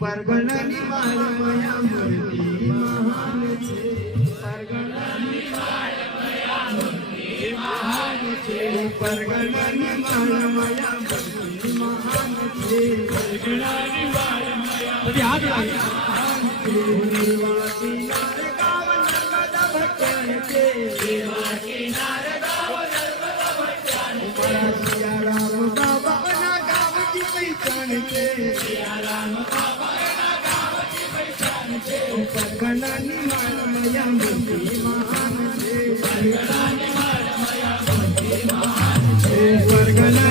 परगणानी माळमया मूर्ती महान छे परगणानी माळमया मूर्ती महान छे परगणानी माळमया मूर्ती महान छे परगणानी माळमया मूर्ती हाथ लागे देवाची नारगाव नर्मदा भट्टन छे देवाची नारगाव नर्मदा भट्टन छे राम बाबा ना गावची पैठण छे राम बाबा ना गावची पैठण छे परगणानी माळमया मूर्ती महान छे परगणानी माळमया मूर्ती महान छे परगणा